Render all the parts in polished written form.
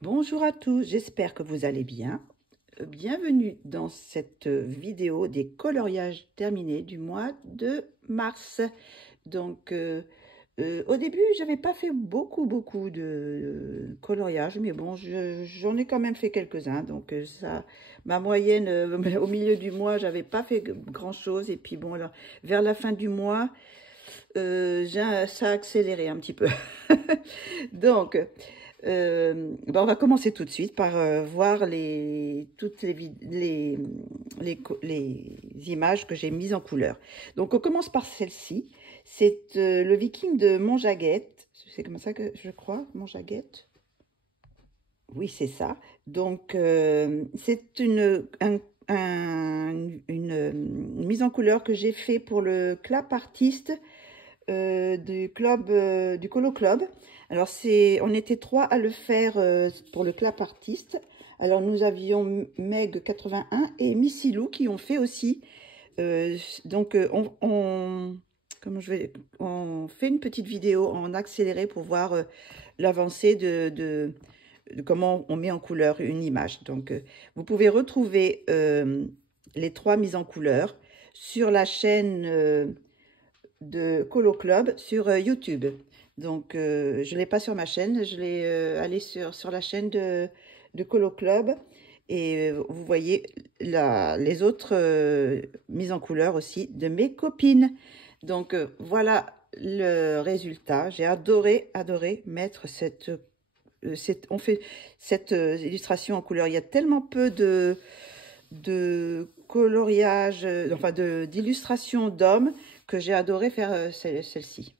Bonjour à tous, j'espère que vous allez bien. Bienvenue dans cette vidéo des coloriages terminés du mois de mars. Donc, au début, j'avais pas fait beaucoup de coloriages, mais bon, j'en ai quand même fait quelques-uns. Donc, ça, ma moyenne au milieu du mois, j'avais pas fait grand-chose. Et puis bon, alors, vers la fin du mois, ça a accéléré un petit peu. Donc, on va commencer tout de suite par voir toutes les images que j'ai mises en couleur. Donc, on commence par celle-ci. C'est le Viking de Montjaguette. C'est comme ça que je crois, Montjaguette. Oui, c'est ça. Donc, c'est une mise en couleur que j'ai fait pour le clap artiste du club, du Colo Club. Alors, on était trois à le faire pour le clap artiste. Alors, nous avions Meg 81 et Missilou qui ont fait aussi. On fait une petite vidéo en accéléré pour voir l'avancée de comment on met en couleur une image. Donc, vous pouvez retrouver les trois mises en couleur sur la chaîne de Colo Club sur YouTube. Donc, je ne l'ai pas sur ma chaîne, je l'ai allé sur la chaîne de Colo Club. Et vous voyez les autres mises en couleur aussi de mes copines. Donc, voilà le résultat. J'ai adoré mettre on fait cette illustration en couleur. Il y a tellement peu de coloriage, enfin d'illustration d'hommes que j'ai adoré faire celle-ci.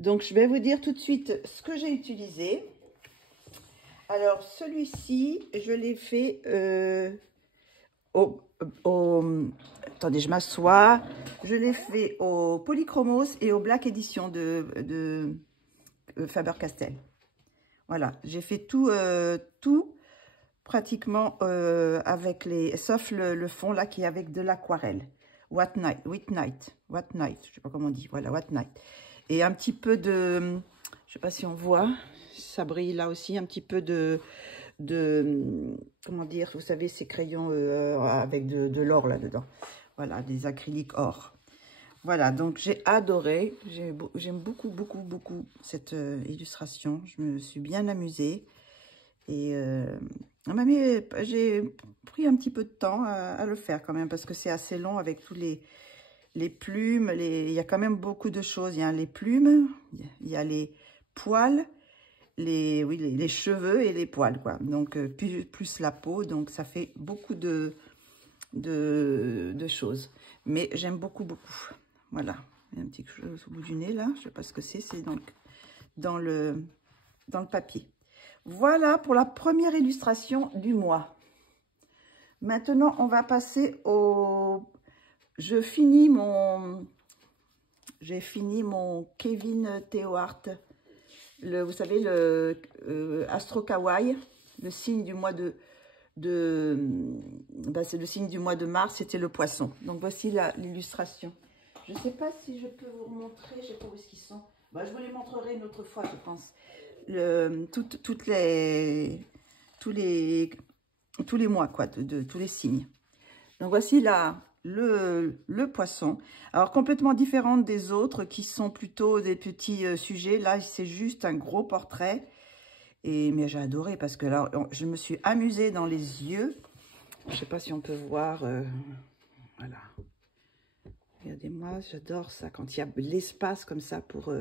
Donc, je vais vous dire tout de suite ce que j'ai utilisé. Alors, celui-ci, je l'ai fait attendez, je m'assois. Je l'ai fait au Polychromos et au Black Edition de Faber-Castell. Voilà, j'ai fait tout pratiquement avec sauf le fond là qui est avec de l'aquarelle. What Night, je sais pas comment on dit, voilà, What Night. Et un petit peu de, je sais pas si on voit, ça brille là aussi, un petit peu de comment dire, vous savez, ces crayons avec de l'or là-dedans. Voilà, des acryliques or. Voilà, donc j'ai adoré, j'aime beaucoup cette illustration. Je me suis bien amusée. Et j'ai pris un petit peu de temps à le faire quand même, parce que c'est assez long avec tous les plumes. Il y a quand même beaucoup de choses. Il y a les plumes, il y a les poils, les cheveux et les poils, quoi. Donc, plus la peau, donc ça fait beaucoup de choses. Mais j'aime beaucoup. Voilà, il y a un petit chose au bout du nez, là. Je sais pas ce que c'est donc dans le papier. Voilà pour la première illustration du mois. Maintenant, on va passer au... J'ai fini mon Kevin Theohart. Vous savez, le Astro Kawaii, le signe du mois c'est le signe du mois de mars, c'était le poisson. Donc, voici l'illustration. Je ne sais pas si je peux vous montrer, je ne sais pas où est-ce qu'ils sont. Je vous les montrerai une autre fois, je pense. Tous les mois, quoi, tous les signes. Donc, voici là le poisson. Alors, complètement différente des autres qui sont plutôt des petits sujets. Là, c'est juste un gros portrait. Mais j'ai adoré parce que là, je me suis amusée dans les yeux. Je ne sais pas si on peut voir. Voilà. Regardez-moi, j'adore ça quand il y a l'espace comme ça pour...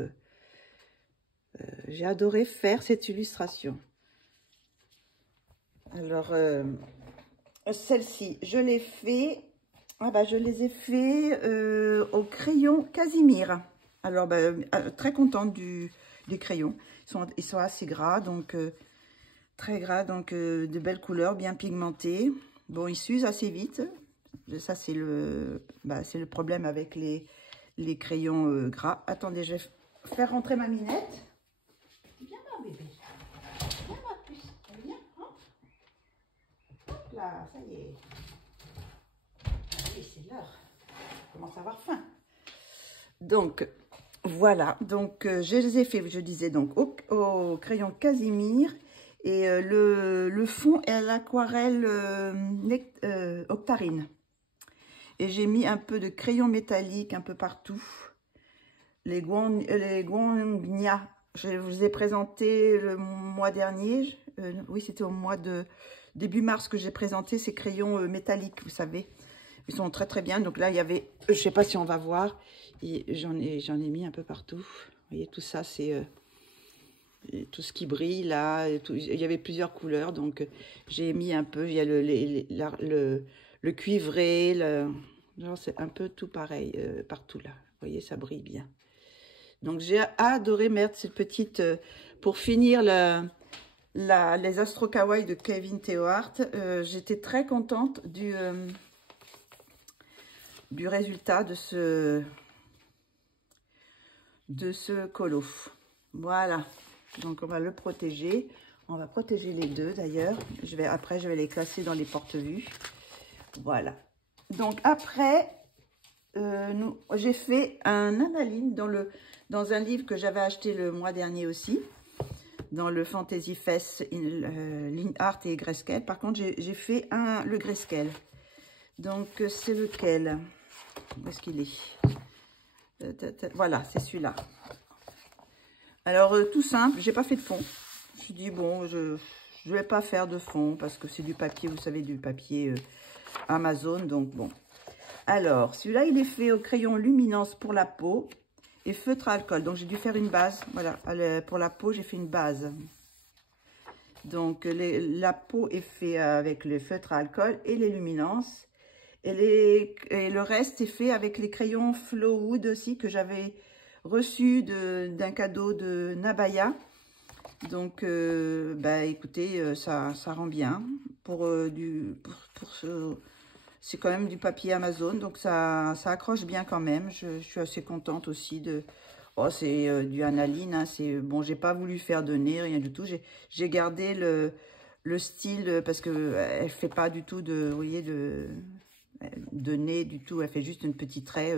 j'ai adoré faire cette illustration. Alors, celle-ci, je l'ai fait... je les ai fait au crayon Casimir. Alors, très contente des crayons. Ils sont assez gras, donc très gras, donc de belles couleurs, bien pigmentées. Bon, ils s'usent assez vite. Ça, c'est le problème avec les crayons gras. Attendez, je vais faire rentrer ma minette. Viens là, bébé. Viens ma puce. Viens, hein. Hop là, ça y est. Oui, c'est l'heure. Je commence à avoir faim. Donc, voilà. Donc, je les ai fait, je disais, donc, au crayon Casimir. Et le fond est à l'aquarelle Octarine. Et j'ai mis un peu de crayon métallique un peu partout. Les Guangnia, je vous ai présenté le mois dernier. Oui, c'était au mois de début mars que j'ai présenté ces crayons métalliques, vous savez. Ils sont très très bien. Donc là, il y avait, je sais pas si on va voir, j'en ai mis un peu partout. Vous voyez, tout ça, c'est tout ce qui brille là. Il y avait plusieurs couleurs, donc j'ai mis un peu. Il y a le cuivré, c'est un peu tout pareil partout là. Vous voyez, ça brille bien. Donc j'ai adoré mettre cette petite pour finir les Astro Kawaii de Kevin Theohart. J'étais très contente du résultat de ce colo. Voilà, donc on va le protéger. On va protéger les deux d'ailleurs. Après, je vais les classer dans les porte-vues. Voilà. Donc après, j'ai fait un analine dans un livre que j'avais acheté le mois dernier aussi, dans le Fantasy Fest Line Art et Grayscale. Par contre, j'ai fait le Grayscale. Donc, c'est lequel? Où est-ce qu'il est? Voilà, c'est celui-là. Alors, tout simple, j'ai pas fait de fond. Je me suis dit, bon, je vais pas faire de fond parce que c'est du papier, vous savez, du papier Amazon. Donc, bon. Alors, celui-là, il est fait au crayon luminance pour la peau et feutre à alcool. Donc, j'ai dû faire une base. Voilà, pour la peau, j'ai fait une base. Donc, la peau est fait avec le feutre à alcool et les luminances. Et le reste est fait avec les crayons Flowwood aussi que j'avais reçu d'un cadeau de Nabaya. Donc, bah, écoutez, ça rend bien. C'est quand même du papier Amazon, donc ça accroche bien quand même. Je suis assez contente aussi de... Oh, c'est du analine, hein, bon, j'ai pas voulu faire de nez, rien du tout. J'ai gardé le style parce que elle fait pas du tout vous voyez, de nez du tout. Elle fait juste une petite trait.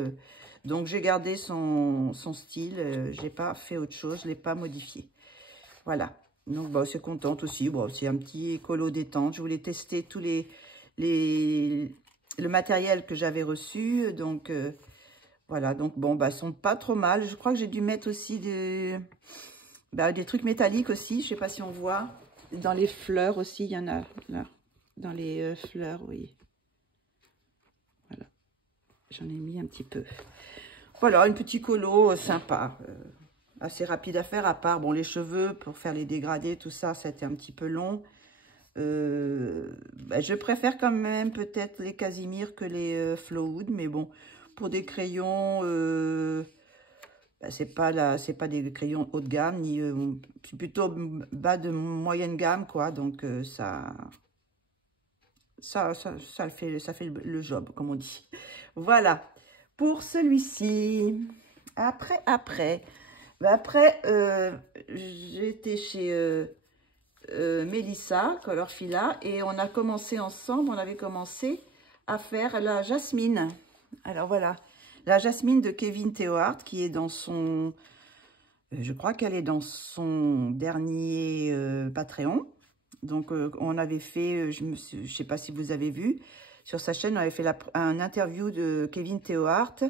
Donc, j'ai gardé son style. J'ai pas fait autre chose, je l'ai pas modifié. Voilà. Donc, bah, c'est contente aussi. Bon, c'est un petit colo détente. Je voulais tester tous le matériel que j'avais reçu. Donc, voilà. Donc, bon, bah, sont pas trop mal. Je crois que j'ai dû mettre aussi des trucs métalliques aussi. Je sais pas si on voit. Dans les fleurs aussi, il y en a là. Dans les fleurs, oui. Voilà. J'en ai mis un petit peu. Voilà, une petite colo sympa. Assez rapide à faire, à part, bon, les cheveux, pour faire les dégradés, tout ça, c'était un petit peu long. Je préfère quand même peut-être les Casimir que les Flowwood, mais bon, pour des crayons, c'est pas des crayons haut de gamme, ni plutôt bas de moyenne gamme, quoi. Donc ça fait le job, comme on dit. Voilà, pour celui-ci. Après, j'étais chez Mélissa, Colorfila, et on a commencé ensemble, on avait commencé à faire la jasmine. Alors voilà, la jasmine de Kevin Theohart, qui est dans son... je crois qu'elle est dans son dernier Patreon. Donc, on avait fait, je ne sais pas si vous avez vu, sur sa chaîne, on avait fait un interview de Kevin Theohart.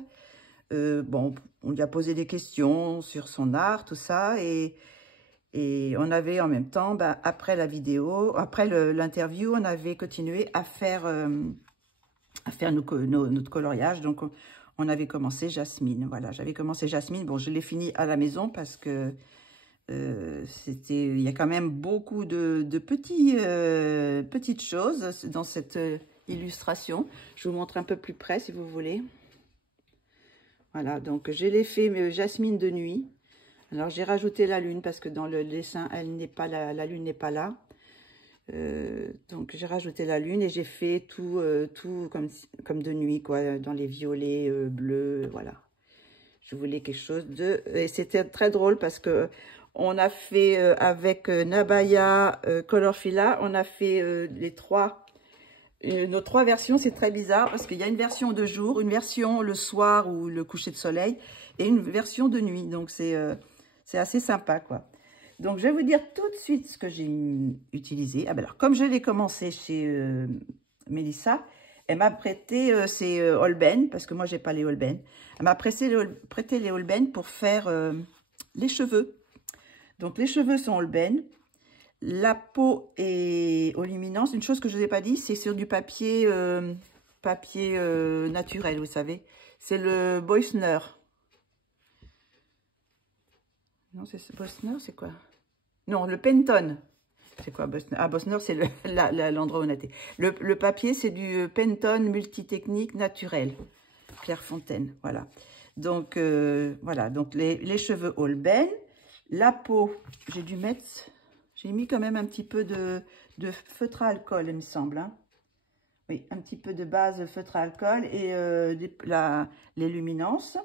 Bon, on lui a posé des questions sur son art, tout ça, et on avait en même temps, après la vidéo, après l'interview, on avait continué à faire notre coloriage. Donc, on avait commencé Jasmine. Voilà, j'avais commencé Jasmine. Bon, je l'ai fini à la maison parce que il y a quand même beaucoup de petites choses dans cette illustration. Je vous montre un peu plus près si vous voulez. Voilà, donc je l'ai fait Jasmine de nuit. Alors j'ai rajouté la lune parce que dans le dessin, elle n'est pas la lune n'est pas là. Donc j'ai rajouté la lune et j'ai fait tout comme de nuit, quoi, dans les violets, bleus, voilà. Je voulais quelque chose de... Et c'était très drôle parce que on a fait avec Nabaya, Colorfila, on a fait nos trois versions. C'est très bizarre parce qu'il y a une version de jour, une version le soir ou le coucher de soleil et une version de nuit. Donc c'est assez sympa, quoi. Donc, je vais vous dire tout de suite ce que j'ai utilisé. Ah ben alors, comme je l'ai commencé chez Mélissa, elle m'a prêté ses Holben, parce que moi, j'ai pas les Holben. Elle m'a prêté les Holben pour faire les cheveux. Donc, les cheveux sont Holben. La peau est aux luminances. Une chose que je ne vous ai pas dit, c'est sur du papier, naturel, vous savez. C'est le Boissner. Non, c'est Boissner, c'est quoi? Non, le Penton. C'est quoi Boissner? Ah, Boissner, c'est l'endroit où on était. Le papier, c'est du Penton multitechnique naturel. Pierre Fontaine, voilà. Donc, voilà. Donc, les cheveux Holben. La peau, j'ai dû mettre... J'ai mis quand même un petit peu de feutre à alcool, il me semble. Hein. Oui, un petit peu de base feutre à alcool et les luminances.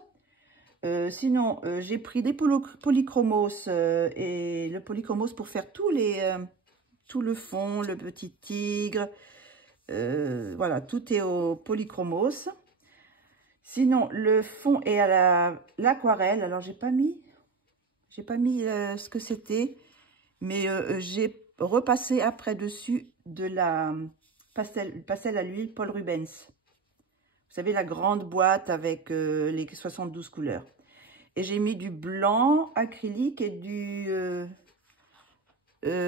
Sinon, j'ai pris des polychromos et le polychromos pour faire tout le fond, le petit tigre. Voilà, tout est au polychromos. Sinon, le fond est à l'aquarelle. Alors, j'ai pas mis ce que c'était. Mais j'ai repassé après dessus de la pastel à l'huile Paul Rubens. Vous savez, la grande boîte avec les 72 couleurs. Et j'ai mis du blanc acrylique et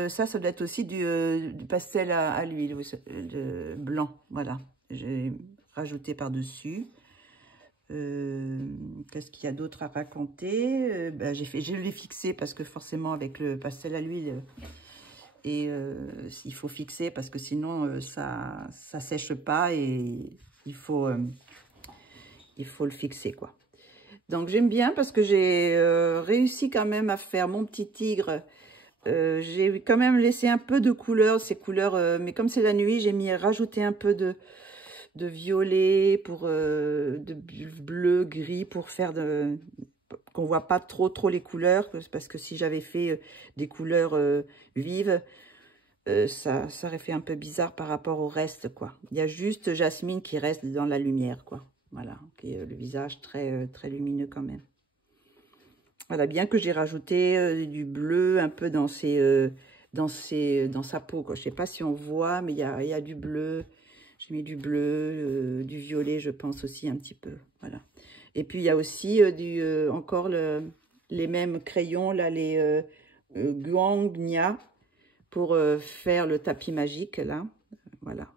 ça doit être aussi du pastel à l'huile, de blanc. Voilà, j'ai rajouté par-dessus. Qu'est-ce qu'il y a d'autre à raconter? Ben, je l'ai fixé parce que forcément avec le pastel à l'huile il faut fixer parce que sinon ça sèche pas et il faut le fixer quoi. Donc j'aime bien parce que j'ai réussi quand même à faire mon petit tigre. J'ai quand même laissé un peu de couleur, ces couleurs, mais comme c'est la nuit, j'ai rajouté un peu de violet, de bleu, gris, pour faire qu'on voit pas trop les couleurs, parce que si j'avais fait des couleurs vives, ça aurait fait un peu bizarre par rapport au reste, quoi. Il y a juste Jasmine qui reste dans la lumière, quoi. Voilà, qui est le visage très lumineux quand même. Voilà, bien que j'ai rajouté du bleu un peu dans sa peau, quoi. Je sais pas si on voit, mais il y a du bleu. J'ai mis du bleu, du violet, je pense aussi un petit peu. Voilà. Et puis, il y a aussi encore les mêmes crayons, là, les Guangnia, pour faire le tapis magique, là. Voilà.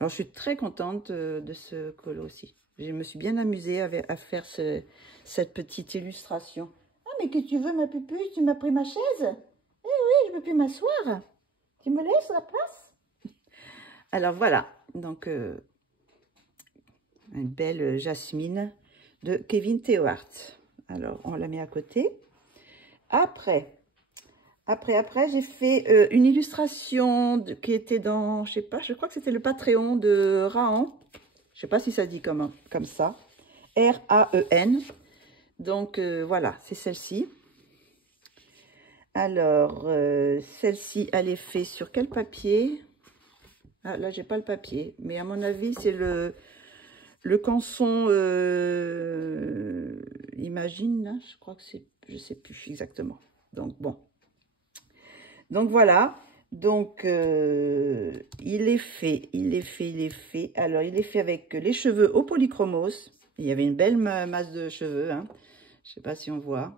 Alors, je suis très contente de ce colo aussi. Je me suis bien amusée à faire cette petite illustration. Ah, mais que tu veux, ma pupuche? Tu m'as pris ma chaise? Eh oui, je ne peux plus m'asseoir. Tu me laisses la place? Alors, voilà. Donc, une belle Jasmine de Kevin Theohart. Alors, on la met à côté. Après, j'ai fait une illustration qui était dans, je sais pas, je crois que c'était le Patreon de Rahan. Je sais pas si ça dit comme ça. R-A-E-N. Donc, voilà, c'est celle-ci. Alors, celle-ci, elle est faite sur quel papier? Ah, là, j'ai pas le papier. Mais à mon avis, c'est le canson Imagine, là, je crois que c'est, je sais plus exactement. Donc, bon. Donc, voilà. Donc, il est fait. Alors, il est fait avec les cheveux au polychromos. Il y avait une belle masse de cheveux, hein. Je sais pas si on voit.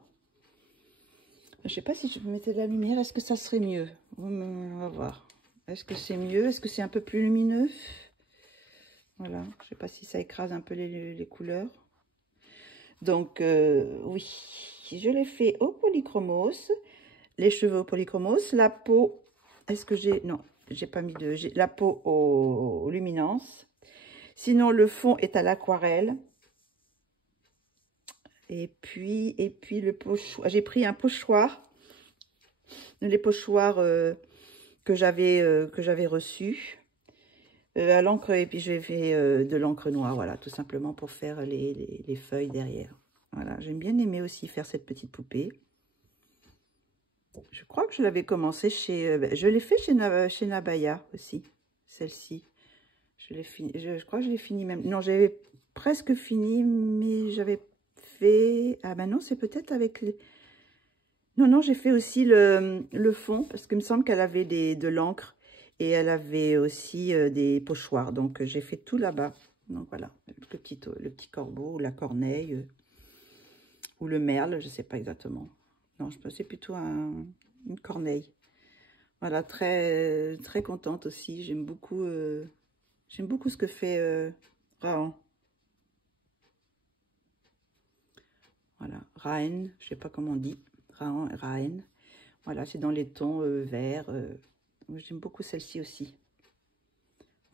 Je sais pas si je mettais de la lumière. Est-ce que ça serait mieux? On va voir. Est-ce que c'est mieux? Est-ce que c'est un peu plus lumineux? Voilà. Je sais pas si ça écrase un peu les couleurs. Donc, oui. Je l'ai fait au polychromos. Les cheveux au polychromos. La peau... Est-ce que j'ai... Non, j'ai pas mis de... J'ai la peau aux luminances. Sinon, le fond est à l'aquarelle. Et puis le pochoir. J'ai pris un pochoir. Les pochoirs que j'avais reçus. À l'encre. Et puis, j'ai fait de l'encre noire. Voilà, tout simplement pour faire les feuilles derrière. Voilà, j'aime bien aimer aussi faire cette petite poupée. Je crois que je l'avais commencé je l'ai fait chez Nabaya aussi, celle-ci. Je crois que je l'ai fini même. Non, j'avais presque fini, mais j'avais fait... Ah ben non, c'est peut-être avec Non, non, j'ai fait aussi le fond, parce qu'il me semble qu'elle avait de l'encre et elle avait aussi des pochoirs. Donc, j'ai fait tout là-bas. Donc, voilà, le petit corbeau, ou la corneille, ou le merle, je ne sais pas exactement. Non, je pense que c'est plutôt une corneille. Voilà, très, très contente aussi. J'aime beaucoup ce que fait Rahan. Voilà, Rahen, je ne sais pas comment on dit. Rahen. Voilà, c'est dans les tons verts. J'aime beaucoup celle-ci aussi.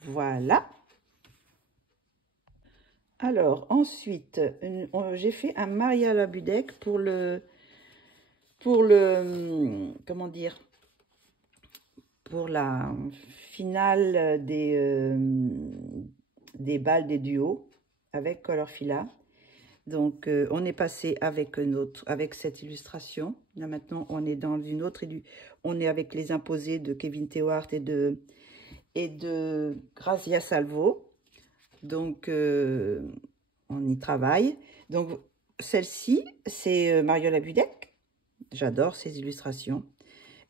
Voilà. Alors, ensuite, j'ai fait un Maria Labudek pour comment dire, pour la finale des balles des duos avec Colorfila. Donc, on est passé avec cette illustration. Là, maintenant, on est dans une autre. On est avec les imposés de Kevin Tewart et de Grazia Salvo. Donc, on y travaille. Donc, celle-ci, c'est Mariola Budek. J'adore ces illustrations.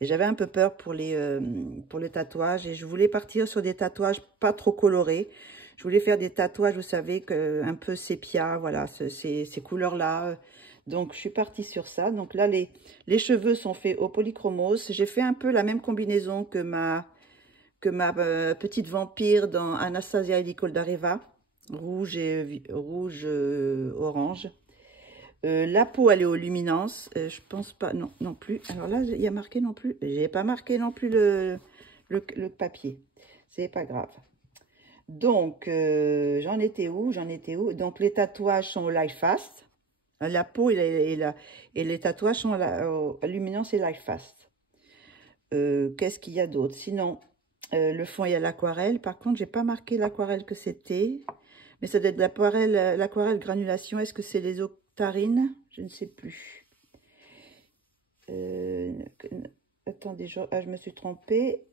Et j'avais un peu peur pour le tatouage. Et je voulais partir sur des tatouages pas trop colorés. Je voulais faire des tatouages, vous savez, un peu sépia, voilà, ces couleurs-là. Donc, je suis partie sur ça. Donc là, les cheveux sont faits au polychromos. J'ai fait un peu la même combinaison que ma petite vampire dans Anastasia et Nicole d'Areva, rouge et orange. La peau, elle est aux luminances. Je pense pas, non, non plus. Alors là, il y a marqué non plus. J'ai pas marqué non plus le papier. C'est pas grave. Donc, j'en étais où? Donc, les tatouages sont au Life Fast. La peau et les tatouages sont à luminance et Life Fast. Qu'est-ce qu'il y a d'autre? Sinon, le fond, il y a l'aquarelle. Par contre, j'ai pas marqué l'aquarelle que c'était. Mais ça doit être l'aquarelle granulation. Est-ce que c'est les octarines? Je ne sais plus. Attendez, je me suis trompée.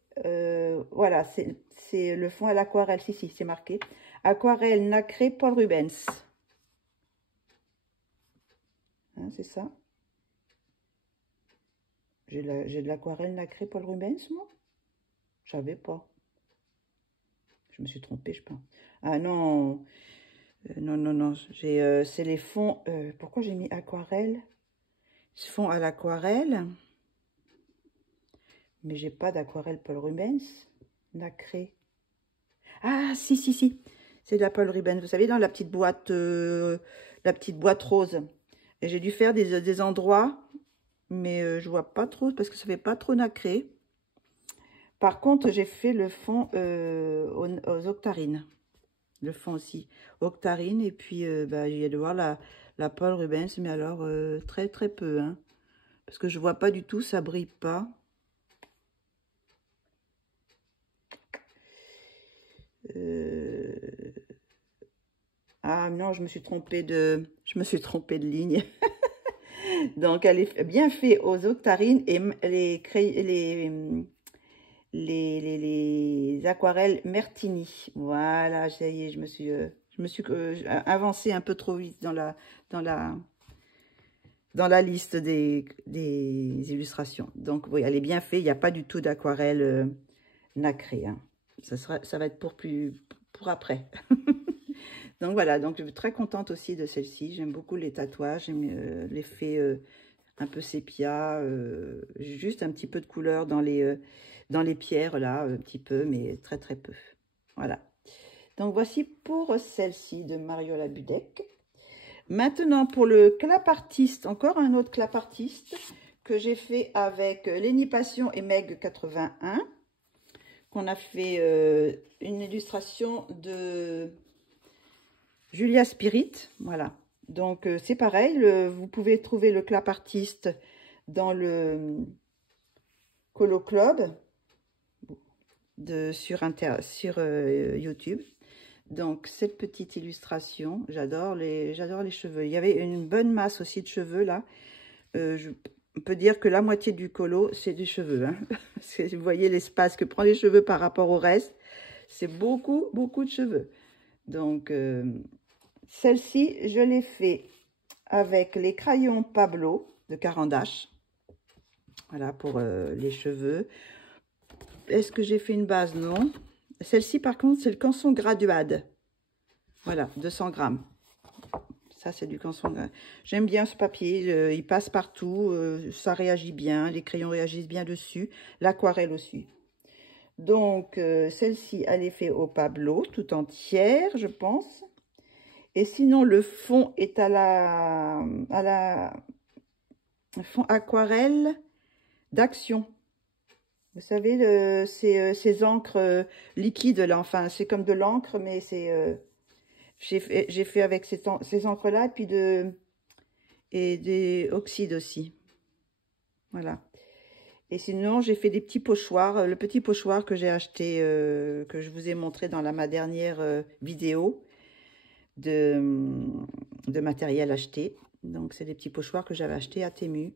Voilà, c'est le fond à l'aquarelle. Si, c'est marqué. Aquarelle nacré Paul Rubens. Hein, c'est ça. J'ai de l'aquarelle nacré Paul Rubens, moi? Je savais pas. Je me suis trompée, je pense. Ah non. Non. C'est les fonds. Pourquoi j'ai mis aquarelle? Fond à l'aquarelle. Mais j'ai pas d'aquarelle Paul Rubens. Nacré. Ah, si. C'est de la Paul Rubens. Vous savez, dans la petite boîte rose. Et j'ai dû faire des endroits, mais je vois pas trop, parce que ça fait pas trop nacré. Par contre, j'ai fait le fond aux octarines. Le fond aussi. Octarine, et puis j'ai de voir la Paul Rubens, mais alors très peu. Hein, parce que je vois pas du tout, ça brille pas. Ah non, je me suis trompée de ligne. Donc, elle est bien faite aux octarines et les aquarelles Mertini. Voilà, ça y est, je me suis avancée un peu trop vite dans la liste des illustrations. Donc, oui, elle est bien faite. Il n'y a pas du tout d'aquarelle nacrée. Hein. Ça va être pour après. Donc voilà, donc je suis très contente aussi de celle-ci. J'aime beaucoup les tatouages, j'aime l'effet un peu sépia, juste un petit peu de couleur dans les pierres là, un petit peu, mais très peu. Voilà. Donc voici pour celle-ci de Mariola Budek. Maintenant pour le clapartiste, encore un autre clapartiste que j'ai fait avec Lenny Passion et Meg 81, qu'on a fait une illustration de Julia Spirit, voilà. Donc, c'est pareil, vous pouvez trouver le clapartiste dans le Colo Club sur YouTube. Donc, cette petite illustration, j'adore les cheveux. Il y avait une bonne masse aussi de cheveux, là. On peut dire que la moitié du colo, c'est des cheveux. Hein. Parce que vous voyez l'espace que prend les cheveux par rapport au reste. C'est beaucoup de cheveux. Donc... celle-ci, je l'ai fait avec les crayons Pablo de Caran d'Ache. Voilà, pour les cheveux. Est-ce que j'ai fait une base? Non. Celle-ci, par contre, c'est le canson graduade. Voilà, 200 grammes. Ça, c'est du canson. J'aime bien ce papier. Il passe partout. Ça réagit bien. Les crayons réagissent bien dessus. L'aquarelle aussi. Donc, celle-ci, elle est faite au Pablo, tout entière, je pense. Et sinon, le fond est à la fond aquarelle d'Action. Vous savez, ces encres liquides, là. Enfin, c'est comme de l'encre, mais c'est... j'ai fait avec ces encres-là, et des oxydes aussi. Voilà. Et sinon, j'ai fait des petits pochoirs. Le petit pochoir que j'ai acheté, que je vous ai montré dans ma dernière vidéo de matériel acheté. Donc, c'est des petits pochoirs que j'avais achetés à Temu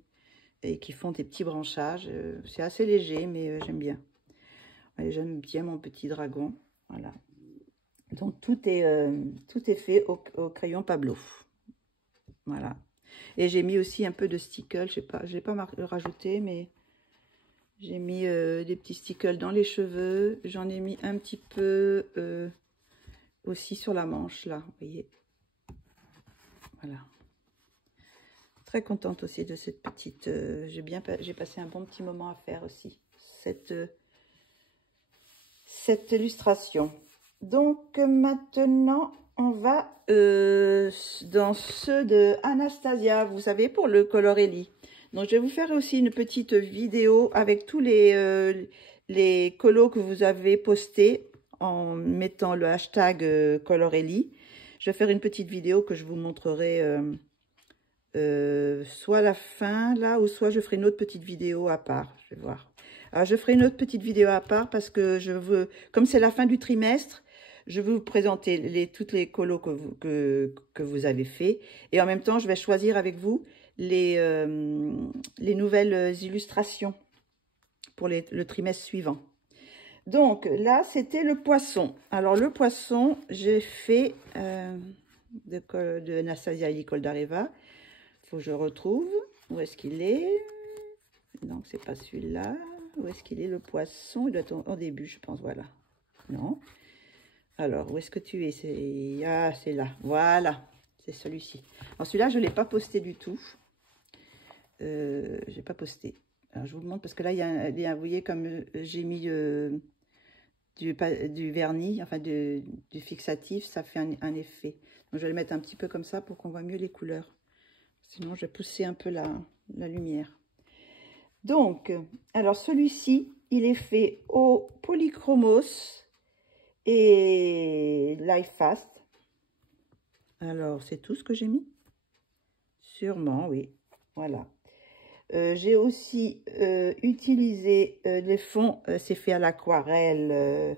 et qui font des petits branchages. C'est assez léger, mais j'aime bien. J'aime bien mon petit dragon. Voilà. Donc, tout est fait au crayon Pablo. Voilà. Et j'ai mis aussi un peu de stickle. Je sais pas, je l'ai pas rajouté, mais... J'ai mis des petits stickles dans les cheveux. J'en ai mis un petit peu aussi sur la manche, là. Vous voyez. Voilà. Très contente aussi de cette petite... j'ai passé un bon petit moment à faire aussi cette illustration. Donc, maintenant, on va dans ceux de Anastasia. Vous savez, pour le Colorelli. Donc, je vais vous faire aussi une petite vidéo avec tous les colos que vous avez postés en mettant le hashtag Colorelli. Je vais faire une petite vidéo que je vous montrerai soit à la fin, là, ou soit je ferai une autre petite vidéo à part. Je vais voir. Alors, je ferai une autre petite vidéo à part parce que je veux, comme c'est la fin du trimestre, je vais vous présenter toutes les colos que vous avez fait. Et en même temps, je vais choisir avec vous les nouvelles illustrations pour le trimestre suivant. Donc là, c'était le poisson. Alors le poisson, j'ai fait de Anastasia Nicole d'Areva. Il faut que je retrouve. Où est-ce qu'il est? Donc c'est pas celui-là. Où est-ce qu'il est le poisson? Il doit être au début, je pense. Voilà. Non. Alors, où est-ce que tu es? Ah, c'est là. Voilà. C'est celui-ci. Alors celui-là, je ne l'ai pas posté du tout. J'ai pas posté. Alors, je vous le montre parce que là, il y a un, vous voyez, comme j'ai mis du vernis, enfin du fixatif, ça fait un effet. Donc, je vais le mettre un petit peu comme ça pour qu'on voit mieux les couleurs. Sinon, je vais pousser un peu la lumière. Donc, alors celui-ci, il est fait au Polychromos et Life Fast. Alors, c'est tout ce que j'ai mis? Sûrement, oui. Voilà. J'ai aussi utilisé les fonds, c'est fait à l'aquarelle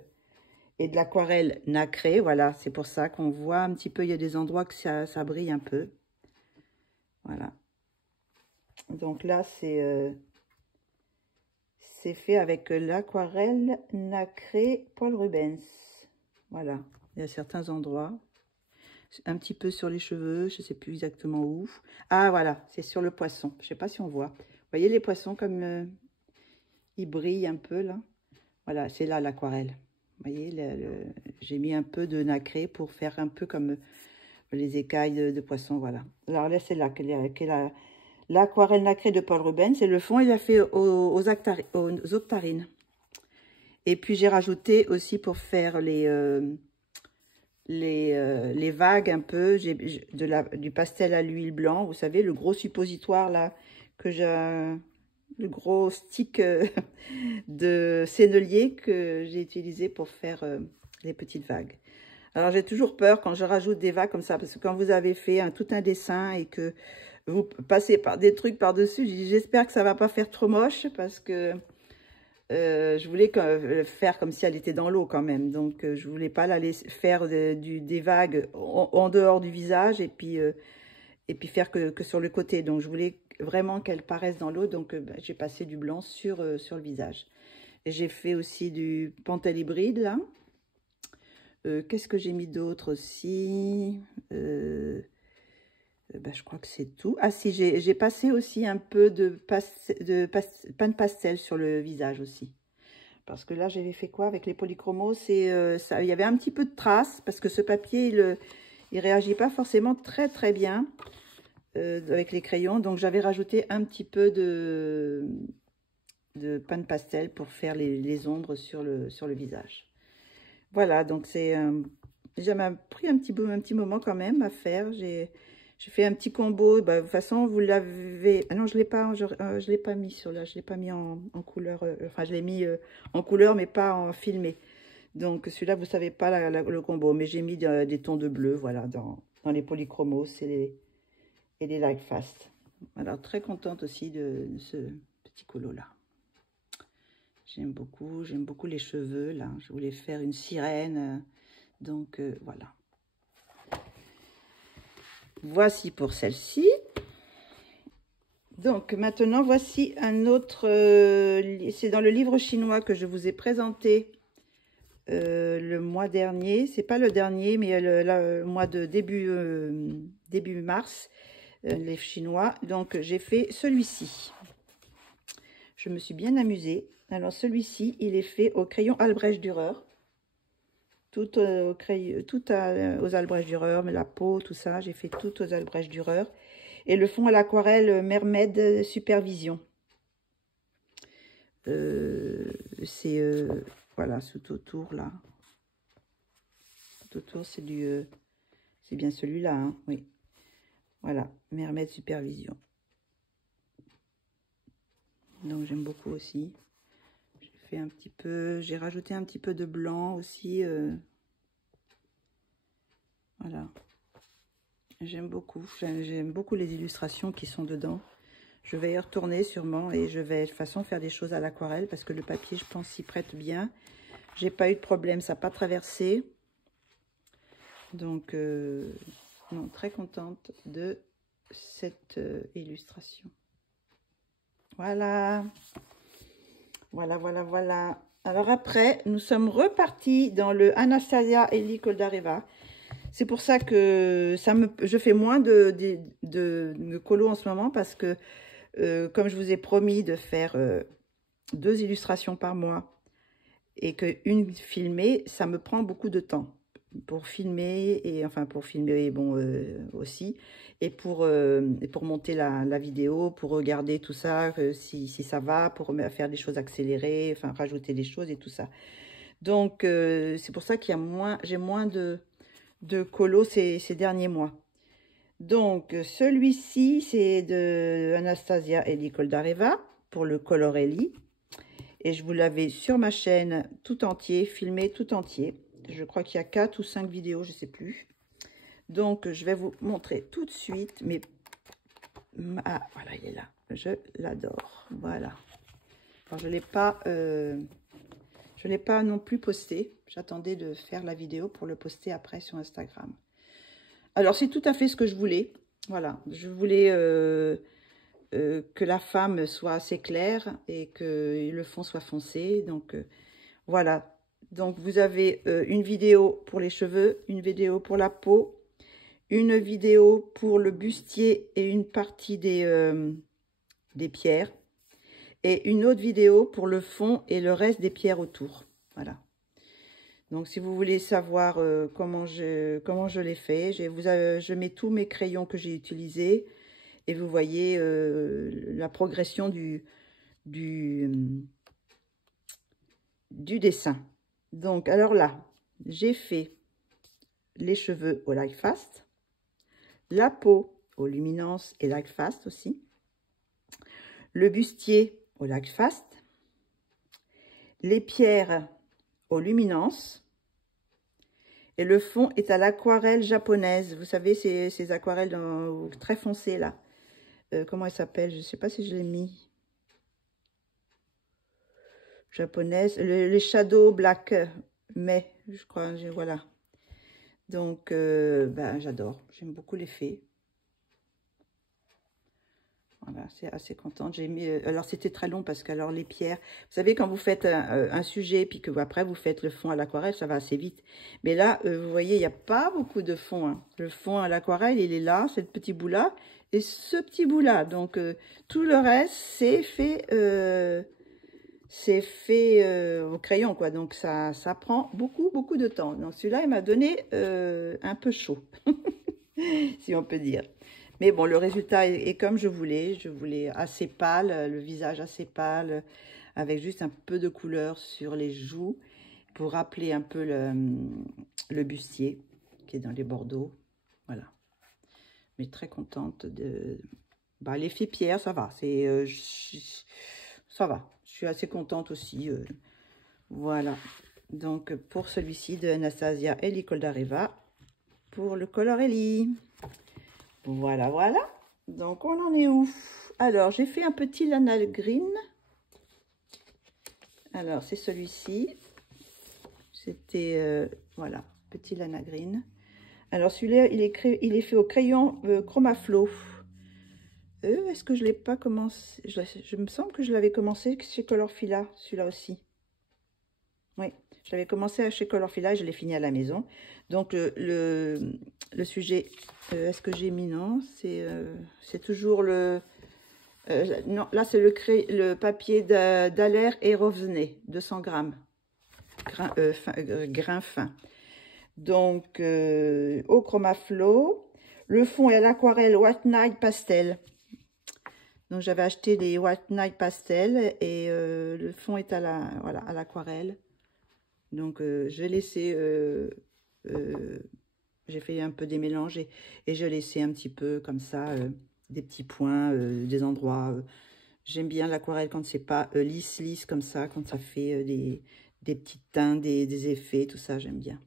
et de l'aquarelle nacrée. Voilà, c'est pour ça qu'on voit un petit peu, il y a des endroits que ça brille un peu. Voilà. Donc là, c'est fait avec l'aquarelle nacrée Paul Rubens. Voilà, il y a certains endroits. Un petit peu sur les cheveux, je ne sais plus exactement où. Ah, voilà, c'est sur le poisson. Je ne sais pas si on voit. Vous voyez les poissons comme ils brillent un peu, là. Voilà, c'est là l'aquarelle. Vous voyez, j'ai mis un peu de nacré pour faire un peu comme les écailles de poisson, voilà. Alors là, c'est là qu'est l'aquarelle nacrée de Paul Rubens. Et le fond, il a fait aux octarines. Et puis, j'ai rajouté aussi pour faire les vagues un peu, du pastel à l'huile blanc, vous savez, le gros suppositoire là, le gros stick de sennelier que j'ai utilisé pour faire les petites vagues. Alors j'ai toujours peur quand je rajoute des vagues comme ça, parce que quand vous avez fait tout un dessin et que vous passez par des trucs par-dessus, j'espère que ça va pas faire trop moche, parce que je voulais faire comme si elle était dans l'eau quand même. Donc, je voulais pas la laisser faire des vagues en dehors du visage et puis faire que sur le côté. Donc, je voulais vraiment qu'elle paraisse dans l'eau. Donc, j'ai passé du blanc sur le visage. Et j'ai fait aussi du Pentel hybride, là. Qu'est-ce que j'ai mis d'autre aussi? Ben, je crois que c'est tout. Ah si, j'ai passé aussi un peu de pain de pastel sur le visage aussi. Parce que là, j'avais fait quoi avec les polychromos? Ça, il y avait un petit peu de traces parce que ce papier, il réagit pas forcément très bien avec les crayons. Donc, j'avais rajouté un petit peu de pain de pastel pour faire les ombres sur le visage. Voilà, donc c'est... ça m'a pris un petit moment quand même à faire. J'ai fait un petit combo. Bah, de toute façon, vous l'avez... Ah non, je l'ai pas mis sur là. Je l'ai pas mis en couleur. Enfin, je l'ai mis en couleur, mais pas en filmé. Donc, celui-là, vous savez pas le combo. Mais j'ai mis des tons de bleu, voilà, dans les polychromos et les Like Fast. Alors, très contente aussi de ce petit colo-là. J'aime beaucoup les cheveux, là. Je voulais faire une sirène. Donc, voilà. Voici pour celle-ci. Donc, maintenant, voici un autre... c'est dans le livre chinois que je vous ai présenté le mois dernier. C'est pas le dernier, mais le mois de début mars, les chinois. Donc, j'ai fait celui-ci. Je me suis bien amusée. Alors, celui-ci, il est fait au crayon Albrecht Dürer. Tout aux Albrecht Dürer, mais la peau, tout ça, j'ai fait tout aux Albrecht Dürer. Et le fond à l'aquarelle Mermaid Supervision. C'est, voilà, tout autour, là. Tout autour, c'est bien celui-là, hein, oui. Voilà, Mermaid Supervision. Donc, j'aime beaucoup aussi. J'ai fait un petit peu, j'ai rajouté un petit peu de blanc aussi. Voilà. J'aime beaucoup les illustrations qui sont dedans. Je vais y retourner sûrement et je vais de toute façon faire des choses à l'aquarelle parce que le papier, je pense, s'y prête bien. J'ai pas eu de problème, ça n'a pas traversé. Donc, non, très contente de cette illustration. Voilà. Voilà. Alors après, nous sommes repartis dans le Anastasia Ellie Koldareva. C'est pour ça que je fais moins de colo en ce moment parce que, comme je vous ai promis de faire 2 illustrations par mois et qu'une filmée, ça me prend beaucoup de temps pour filmer, bon, aussi, et pour monter la vidéo, pour regarder tout ça, si ça va, pour faire des choses accélérées, enfin rajouter des choses et tout ça. Donc, c'est pour ça qu'il y a j'ai moins de colo ces derniers mois. Donc, celui-ci, c'est de Anastasia Ellie Koldareva pour le Colorelli. Et je vous l'avais sur ma chaîne tout entier, filmé tout entier. Je crois qu'il y a 4 ou 5 vidéos, je ne sais plus. Donc, je vais vous montrer tout de suite. Mais ah, voilà, il est là. Je l'adore. Voilà. Alors, je ne l'ai pas non plus posté. J'attendais de faire la vidéo pour le poster après sur Instagram. Alors, c'est tout à fait ce que je voulais. Voilà. Je voulais que la femme soit assez claire et que le fond soit foncé. Donc, voilà. Donc, vous avez une vidéo pour les cheveux, une vidéo pour la peau, une vidéo pour le bustier et une partie des pierres, et une autre vidéo pour le fond et le reste des pierres autour. Voilà. Donc, si vous voulez savoir comment je l'ai fait, je mets tous mes crayons que j'ai utilisés et vous voyez la progression du dessin. Donc, alors là, j'ai fait les cheveux au Like Fast, la peau au Luminance et Like Fast aussi, le bustier au Like Fast, les pierres au Luminance, et le fond est à l'aquarelle japonaise. Vous savez, ces aquarelles très foncées là. Comment elle s'appelle? Je ne sais pas si je l'ai mis. Japonaise. Les Shadow Black mais je crois, voilà. Donc, ben, j'adore. J'aime beaucoup l'effet. Voilà, c'est assez contente. J'ai mis, alors c'était très long parce que alors les pierres, vous savez quand vous faites un sujet puis que après vous faites le fond à l'aquarelle, ça va assez vite. Mais là, vous voyez, il n'y a pas beaucoup de fond. Hein. Le fond à l'aquarelle, il est là, c'est le petit bout là et ce petit bout là. Donc tout le reste, c'est fait au crayon quoi. Donc ça prend beaucoup de temps. Donc celui-là, il m'a donné un peu chaud, si on peut dire. Mais bon, le résultat est comme je voulais. Je voulais assez pâle, le visage assez pâle, avec juste un peu de couleur sur les joues, pour rappeler un peu le bustier, qui est dans les bordeaux. Voilà. Mais très contente de... Bah, l'effet pierre, ça va. Ça va. Je suis assez contente aussi. Voilà. Donc, pour celui-ci de Anastasia Ellie Koldareva, pour le Color Ellie. Voilà, voilà. Donc, on en est où? Alors, j'ai fait un petit Lana Green. Alors, c'est celui-ci. C'était, voilà, petit Lana Green. Alors, celui-là, il est fait au crayon Chromaflow. Est-ce que je ne l'ai pas commencé? Je me semble que je l'avais commencé chez Colorfila, celui-là aussi. Oui, je l'avais commencé chez Colorfila et je l'ai fini à la maison. Donc, le sujet, est-ce que j'ai mis? Non, c'est toujours le... non, là, c'est le papier d'Aller et Rovney, 200 grammes, grain fin. Donc, au Chromaflow, le fond est à l'aquarelle White Night Pastel. Donc, j'avais acheté des White Night Pastel et le fond est à l'aquarelle. Donc, j'ai laissé, j'ai fait un peu des mélanges et j'ai laissé un petit peu comme ça, des petits points, des endroits. J'aime bien l'aquarelle quand c'est pas lisse comme ça, quand ça fait des petites teintes, des effets, tout ça, j'aime bien.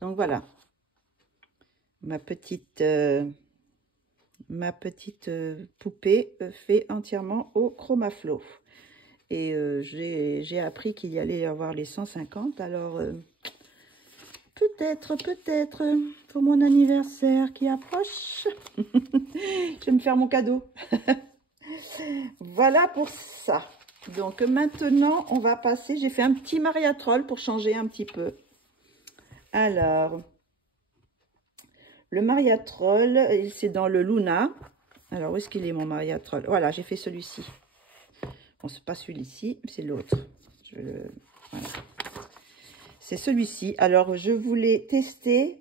Donc, voilà. Ma petite poupée fait entièrement au Chromaflow. Et j'ai appris qu'il y allait avoir les 150. Alors, peut-être, pour mon anniversaire qui approche, je vais me faire mon cadeau. Voilà pour ça. Donc, maintenant, on va passer... J'ai fait un petit mariatrol pour changer un petit peu. Alors... Le mariatrol, c'est dans le Luna. Alors, où est-ce qu'il est, mon mariatrol? Voilà, j'ai fait celui-ci. Bon, c'est pas celui-ci, c'est l'autre. Voilà. C'est celui-ci. Alors, je voulais tester...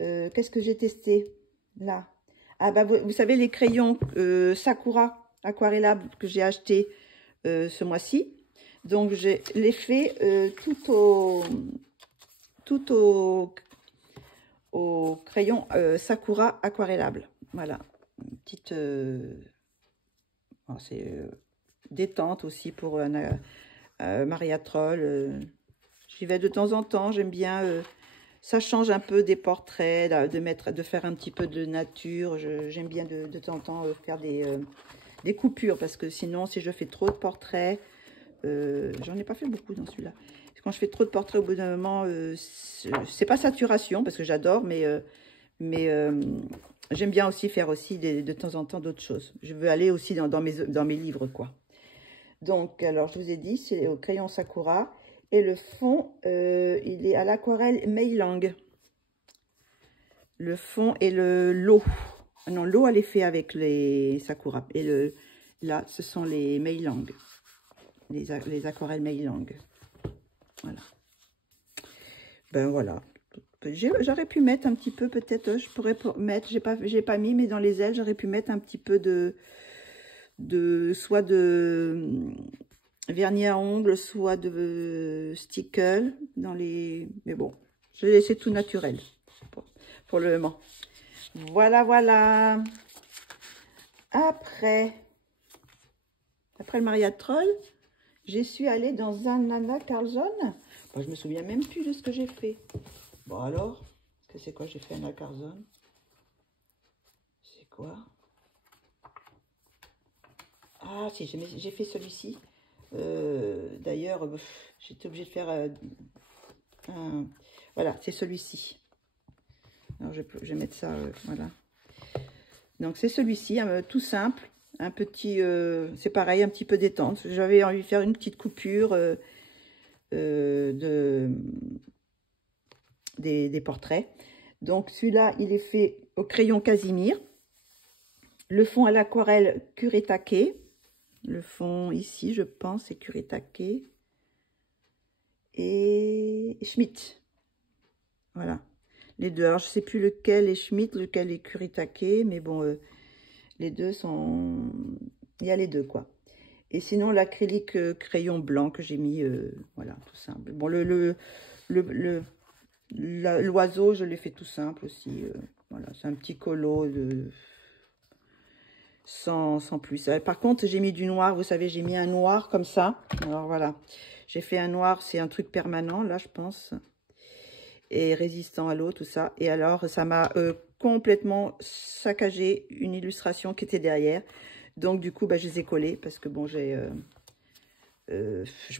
Qu'est-ce que j'ai testé? Là. Ah, bah, vous savez, les crayons Sakura Aquarellable que j'ai acheté ce mois-ci. Donc, je l'ai fait tout au crayon Sakura aquarellable. Voilà, une petite c'est détente aussi pour un mariatrol. J'y vais de temps en temps, j'aime bien. Ça change un peu des portraits, de faire un petit peu de nature. J'aime bien de temps en temps faire des coupures parce que sinon, si je fais trop de portraits, j'en ai pas fait beaucoup dans celui-là. Quand je fais trop de portraits, au bout d'un moment, c'est pas saturation, parce que j'adore, mais j'aime bien aussi faire aussi de temps en temps d'autres choses. Je veux aller aussi dans mes livres, quoi. Donc, alors, je vous ai dit, c'est au crayon Sakura. Et le fond, il est à l'aquarelle Meilang. Le fond et l'eau. Non, l'eau, elle est faite avec les Sakura. Et là, ce sont les Meilang. Les aquarelles Meilang. Voilà. Ben voilà. J'aurais pu mettre un petit peu, peut-être, je pourrais mettre, j'ai pas mis, mais dans les ailes, j'aurais pu mettre un petit peu soit de vernis à ongles, soit de stickle dans les... Mais bon, je vais laisser tout naturel pour le moment. Voilà, voilà. Après le mariatrol, je suis allée dans un Anna Carlson. Bon, je me souviens même plus de ce que j'ai fait. Bon alors, c'est quoi j'ai fait Anna Carlson? C'est quoi? Ah si, j'ai fait celui-ci. D'ailleurs, j'étais obligée de faire voilà, c'est celui-ci. Alors je vais mettre ça, voilà. Donc c'est celui-ci, tout simple, un petit, c'est pareil, un petit peu détente. J'avais envie de faire une petite coupure des portraits. Donc celui-là, il est fait au crayon Casimir. Le fond à l'aquarelle Kuretake. Le fond ici, je pense, c'est Kuretake. Et Schmidt. Voilà. Les deux. Alors, je ne sais plus lequel est Schmidt, lequel est Kuretake, mais bon, les deux sont... Il y a les deux, quoi. Et sinon, l'acrylique crayon blanc que j'ai mis, voilà, tout simple. Bon, l'oiseau, je l'ai fait tout simple aussi. Voilà, c'est un petit colo sans plus. Par contre, j'ai mis du noir, vous savez, j'ai mis un noir comme ça. Alors voilà, j'ai fait un noir, c'est un truc permanent, là, je pense. Et résistant à l'eau, tout ça. Et alors, ça m'a complètement saccagé une illustration qui était derrière. Donc, du coup, bah, je les ai collés parce que, bon, je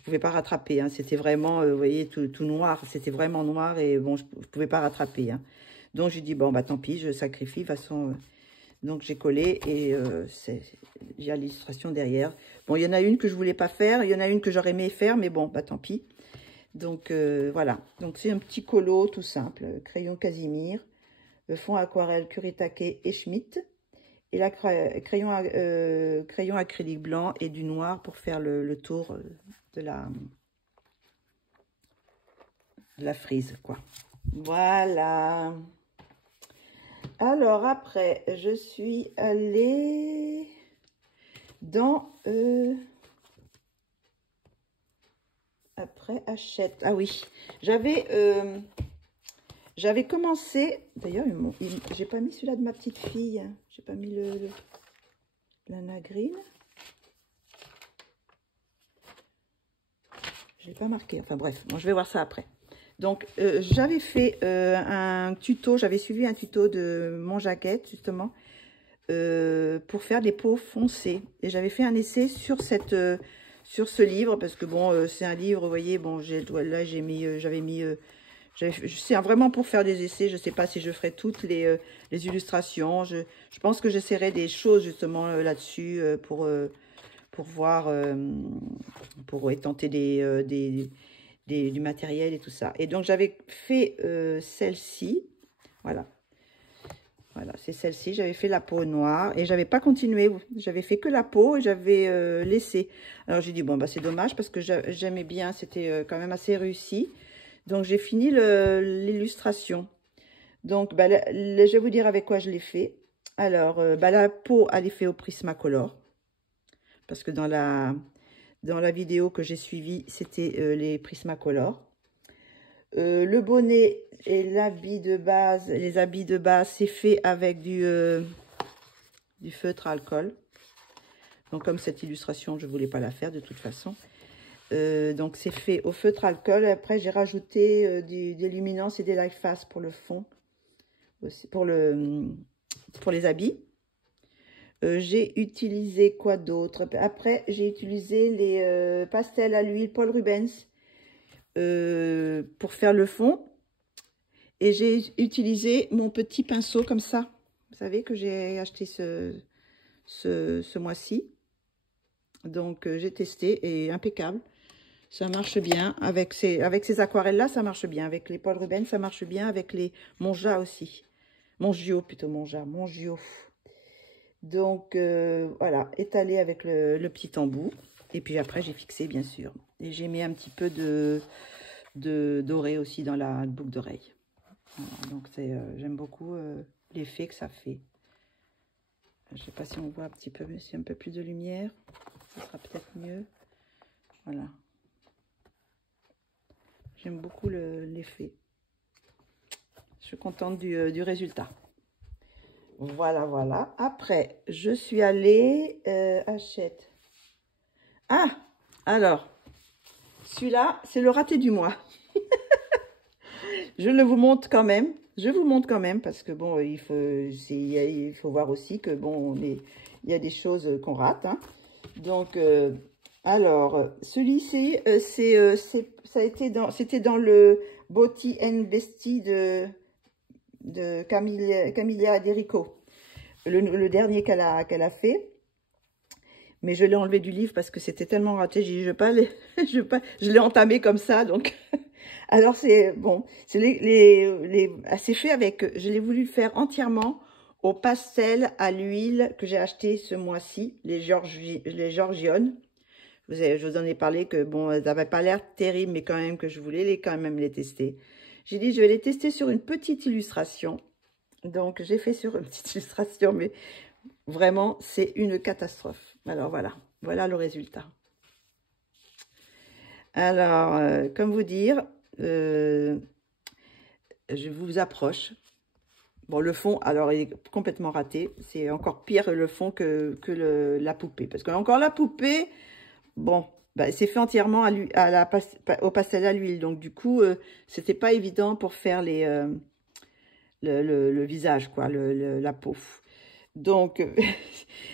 pouvais pas rattraper. Hein. C'était vraiment, vous voyez, tout noir. C'était vraiment noir et, bon, je pouvais pas rattraper. Hein. Donc, j'ai dit, bon, bah, tant pis, je sacrifie. De toute façon, donc, j'ai collé et j'ai l'illustration derrière. Bon, il y en a une que je voulais pas faire. Il y en a une que j'aurais aimé faire, mais bon, bah, tant pis. Donc, voilà. Donc, c'est un petit colo tout simple. Crayon Casimir, le fond aquarelle Kuretake et Schmidt. Et là, crayon acrylique blanc et du noir pour faire le tour de la frise, quoi. Voilà. Alors, après, je suis allée dans... après, Hachette. Ah oui, j'avais commencé... D'ailleurs, j'ai pas mis celui-là de ma petite fille. J'ai pas mis l'Anna Green. Je l'ai pas marqué. Enfin bref, bon, je vais voir ça après. Donc, j'avais fait un tuto. J'avais suivi un tuto de Mon Jaquette, justement, pour faire des peaux foncées. Et j'avais fait un essai sur sur ce livre, parce que bon, c'est un livre, vous voyez, bon, là, j'avais mis... c'est vraiment pour faire des essais. Je ne sais pas si je ferai toutes les illustrations. Je pense que j'essaierai des choses justement là-dessus pour voir, pour tenter du matériel et tout ça. Et donc j'avais fait celle-ci. Voilà. Voilà, c'est celle-ci. J'avais fait la peau noire et j'avais pas continué. J'avais fait que la peau et j'avais laissé. Alors j'ai dit, bon, bah c'est dommage parce que j'aimais bien. C'était quand même assez réussi. Donc, j'ai fini l'illustration. Donc, bah, je vais vous dire avec quoi je l'ai fait. Alors, bah, la peau, elle est faite au Prismacolor. Parce que dans la vidéo que j'ai suivie, c'était les Prismacolor. Le bonnet et l'habit de base, les habits de base, c'est fait avec du feutre à alcool. Donc, comme cette illustration, je ne voulais pas la faire de toute façon. Donc c'est fait au feutre alcool. Après j'ai rajouté des luminances et des light fast pour le fond, aussi, pour les habits. J'ai utilisé quoi d'autre? Après j'ai utilisé les pastels à l'huile Paul Rubens pour faire le fond. Et j'ai utilisé mon petit pinceau comme ça. Vous savez que j'ai acheté ce mois-ci. Donc j'ai testé et impeccable. Ça marche bien. Avec ces aquarelles-là, ça marche bien. Avec les Paul Rubens, ça marche bien. Avec les Monja aussi. Mongio, plutôt Monja. Mongio. Donc, voilà. Étalé avec le petit embout. Et puis après, j'ai fixé, bien sûr. Et j'ai mis un petit peu de doré aussi dans la boucle d'oreille. Voilà, donc, j'aime beaucoup l'effet que ça fait. Je ne sais pas si on voit un petit peu, mais si un peu plus de lumière, ça sera peut-être mieux. Voilà. J'aime beaucoup l'effet. Je suis contente du résultat. Voilà, voilà. Après, je suis allée Hachette. Ah, alors, celui-là, c'est le raté du mois. Je le vous montre quand même. Je vous montre quand même parce que bon, il faut voir aussi que bon, il y a des choses qu'on rate. Hein. Donc, alors, celui-ci, c'était dans le Beauty and Bestie de Camilla Derico, le dernier qu'elle a fait. Mais je l'ai enlevé du livre parce que c'était tellement raté. J'ai dit, je l'ai entamé comme ça, donc... Alors, c'est bon, c'est c'est fait avec... Je l'ai voulu faire entièrement au pastel à l'huile que j'ai acheté ce mois-ci, les Georgionnes. Je vous en ai parlé que, bon, elles n'avaient pas l'air terribles, mais quand même que je voulais quand même les tester. J'ai dit, je vais les tester sur une petite illustration. Donc, j'ai fait sur une petite illustration, mais vraiment, c'est une catastrophe. Alors, voilà le résultat. Alors, comme vous dire, je vous approche. Bon, le fond, alors, il est complètement raté. C'est encore pire le fond que la poupée. Parce que encore la poupée, bon, bah, c'est fait entièrement au pastel à l'huile. Donc, du coup, c'était pas évident pour faire le visage, quoi, la peau. Donc,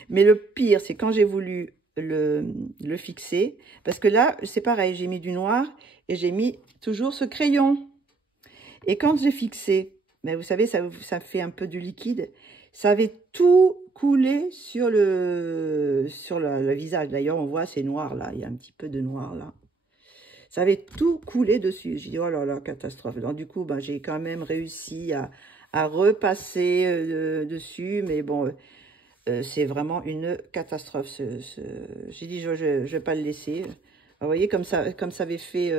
mais le pire, c'est quand j'ai voulu le fixer. Parce que là, c'est pareil, j'ai mis du noir et j'ai mis toujours ce crayon. Et quand j'ai fixé, mais vous savez, ça fait un peu du liquide. Ça avait tout coulé sur le visage. D'ailleurs, on voit, c'est noir là. Il y a un petit peu de noir là. Ça avait tout coulé dessus. J'ai dit, oh là là, catastrophe. Donc, du coup, ben, j'ai quand même réussi à repasser dessus. Mais bon, c'est vraiment une catastrophe. J'ai dit, je ne vais pas le laisser. Alors, vous voyez, comme ça avait fait,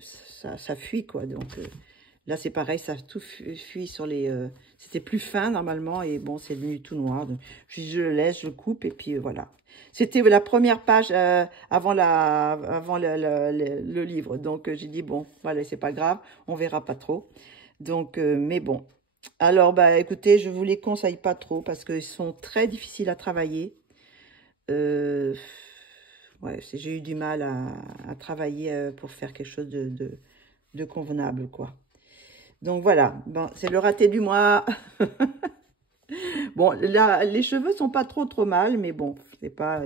ça fuit, quoi. Donc, là, c'est pareil, ça tout fuit sur les... C'était plus fin, normalement, et bon, c'est devenu tout noir. Donc, je le laisse, je le coupe, et puis voilà. C'était la première page avant le livre. Donc, j'ai dit, bon, voilà, c'est pas grave, on verra pas trop. Donc, mais bon. Alors, bah, écoutez, je vous les conseille pas trop, parce qu'ils sont très difficiles à travailler. Ouais, j'ai eu du mal à travailler pour faire quelque chose de convenable, quoi. Donc voilà, bon, c'est le raté du mois. Bon, là, les cheveux sont pas trop mal, mais bon, c'est pas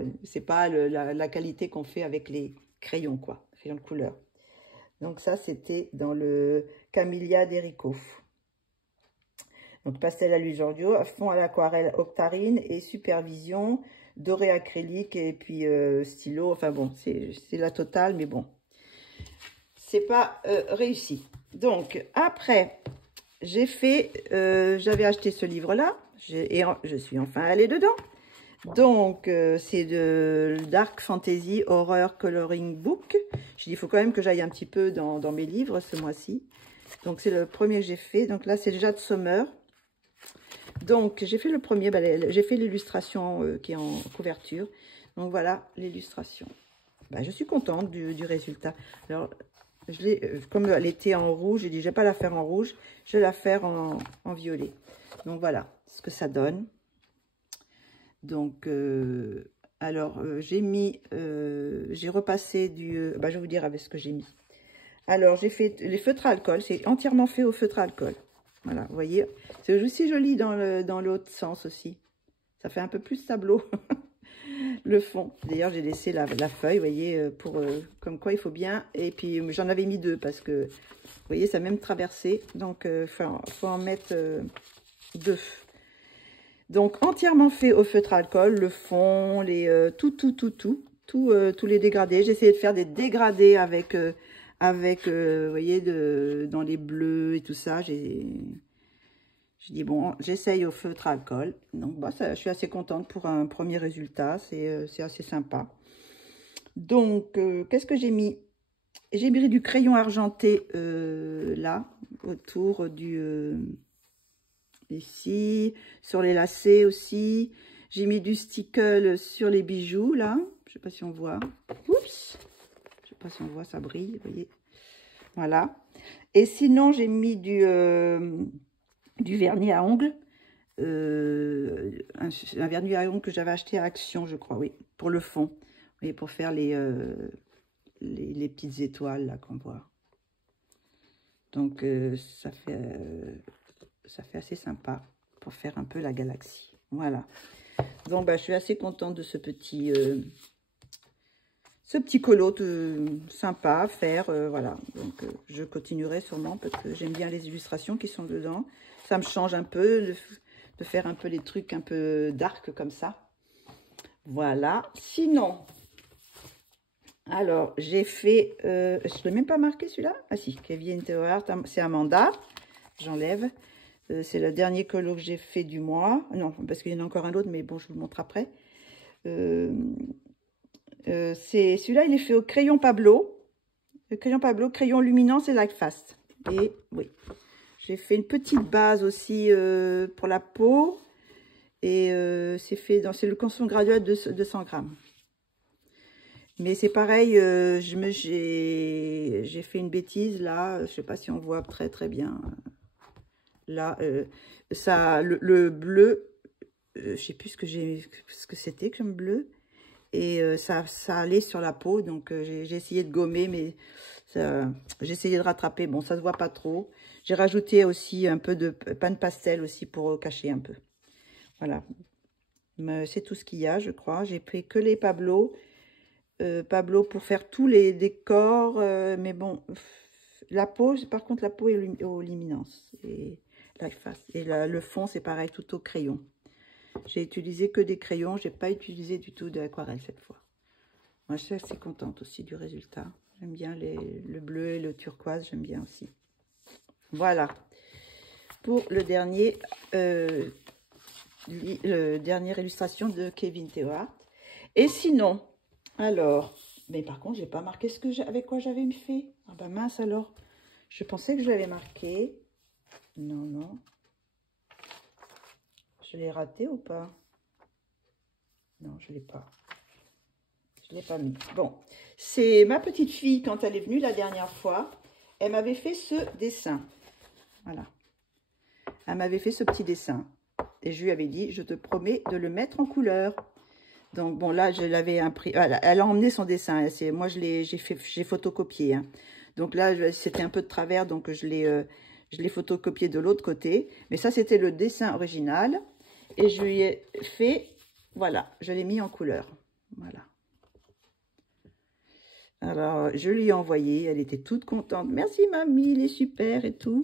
la qualité qu'on fait avec les crayons, quoi, crayons de couleur. Donc ça, c'était dans le Camellia d'Erico. Donc pastel à l'huile Giorgio, fond à l'aquarelle Octarine et supervision, doré acrylique et puis stylo. Enfin bon, c'est la totale, mais bon, c'est pas réussi. Donc après, j'ai fait, j'avais acheté ce livre-là, et je suis enfin allée dedans. Donc, c'est de Dark Fantasy Horror Coloring Book. J'ai dit, il faut quand même que j'aille un petit peu dans mes livres ce mois-ci. Donc, c'est le premier que j'ai fait. Donc là, c'est déjà de Sommer. Donc, j'ai fait le premier, j'ai fait l'illustration qui est en couverture. Donc, voilà l'illustration. Ben, je suis contente du résultat. Alors, comme elle était en rouge, j'ai dit, je ne vais pas la faire en rouge, je vais la faire en violet. Donc, voilà ce que ça donne. Donc, alors, j'ai repassé je vais vous dire avec ce que j'ai mis. Alors, j'ai fait les feutres à alcool, c'est entièrement fait au feutre à alcool. Voilà, vous voyez, c'est aussi joli dans l'autre sens aussi. Ça fait un peu plus tableau, le fond. D'ailleurs, j'ai laissé la feuille, vous voyez, comme quoi il faut bien. Et puis, j'en avais mis 2 parce que, vous voyez, ça a même traversé. Donc, faut en mettre 2. Donc, entièrement fait au feutre à alcool, le fond, tous les dégradés. J'ai essayé de faire des dégradés avec vous voyez, dans les bleus et tout ça. J'ai dit, bon, j'essaye au feutre à alcool. Donc, bah, je suis assez contente pour un premier résultat. C'est assez sympa. Donc, qu'est-ce que j'ai mis? J'ai mis du crayon argenté là, autour ici, sur les lacets aussi. J'ai mis du stickle sur les bijoux, là. Je sais pas si on voit. Oups! Je sais pas si on voit, ça brille, vous voyez. Voilà. Et sinon, j'ai mis du vernis à ongles. Un vernis à ongles que j'avais acheté à Action, je crois, oui. Pour le fond. Et pour faire les petites étoiles, là, qu'on voit. Donc, ça fait assez sympa pour faire un peu la galaxie. Voilà. Donc, bah, je suis assez contente de ce petit colo sympa à faire. Voilà. Donc, je continuerai sûrement parce que j'aime bien les illustrations qui sont dedans. Ça me change un peu de faire un peu les trucs un peu dark comme ça. Voilà. Sinon, alors, j'ai fait... je ne l'ai même pas marqué celui-là. Ah si, Kevin Théoard, c'est Amanda. J'enlève. C'est le dernier colo que j'ai fait du mois. Non, parce qu'il y en a encore un autre, mais bon, je vous le montre après. C'est celui-là, il est fait au crayon Pablo. Le crayon Pablo, crayon luminance et Light Fast. Et oui, j'ai fait une petite base aussi pour la peau. Et c'est fait dans... C'est le canson graduat de 200 grammes. Mais c'est pareil, j'ai fait une bêtise là. Je ne sais pas si on voit très très bien. Là, ça, le bleu, je ne sais plus ce que c'était comme bleu. Et ça allait sur la peau. Donc j'ai essayé de gommer, mais j'ai essayé de rattraper. Bon, ça ne se voit pas trop. J'ai rajouté aussi un peu de pain de pastel aussi pour cacher un peu. Voilà. C'est tout ce qu'il y a, je crois. J'ai pris que les Pablo. Pablo pour faire tous les décors, mais bon, la peau, par contre la peau est aux luminance et la face. Et le fond c'est pareil, tout au crayon. J'ai utilisé que des crayons, j'ai pas utilisé du tout de l'aquarelle cette fois. Moi je suis assez contente aussi du résultat. J'aime bien le bleu et le turquoise, j'aime bien aussi. Voilà pour le dernier dernière illustration de Kevin Théoard. Et sinon, alors, mais par contre, j'ai pas marqué avec quoi j'avais fait. Ah bah mince alors. Je pensais que je l'avais marqué. Non, non. Je l'ai raté ou pas? Non, je l'ai pas. Je l'ai pas mis. Bon, c'est ma petite fille, quand elle est venue la dernière fois, elle m'avait fait ce dessin. Voilà. Elle m'avait fait ce petit dessin. Et je lui avais dit, je te promets de le mettre en couleur. Donc, bon, là, je l'avais imprimé. Elle a emmené son dessin. Moi, j'ai photocopié. Hein. Donc là, c'était un peu de travers, donc je l'ai photocopié de l'autre côté. Mais ça, c'était le dessin original. Et je lui ai fait, voilà, je l'ai mis en couleur. Voilà. Alors, je lui ai envoyé. Elle était toute contente. Merci, mamie, il est super et tout.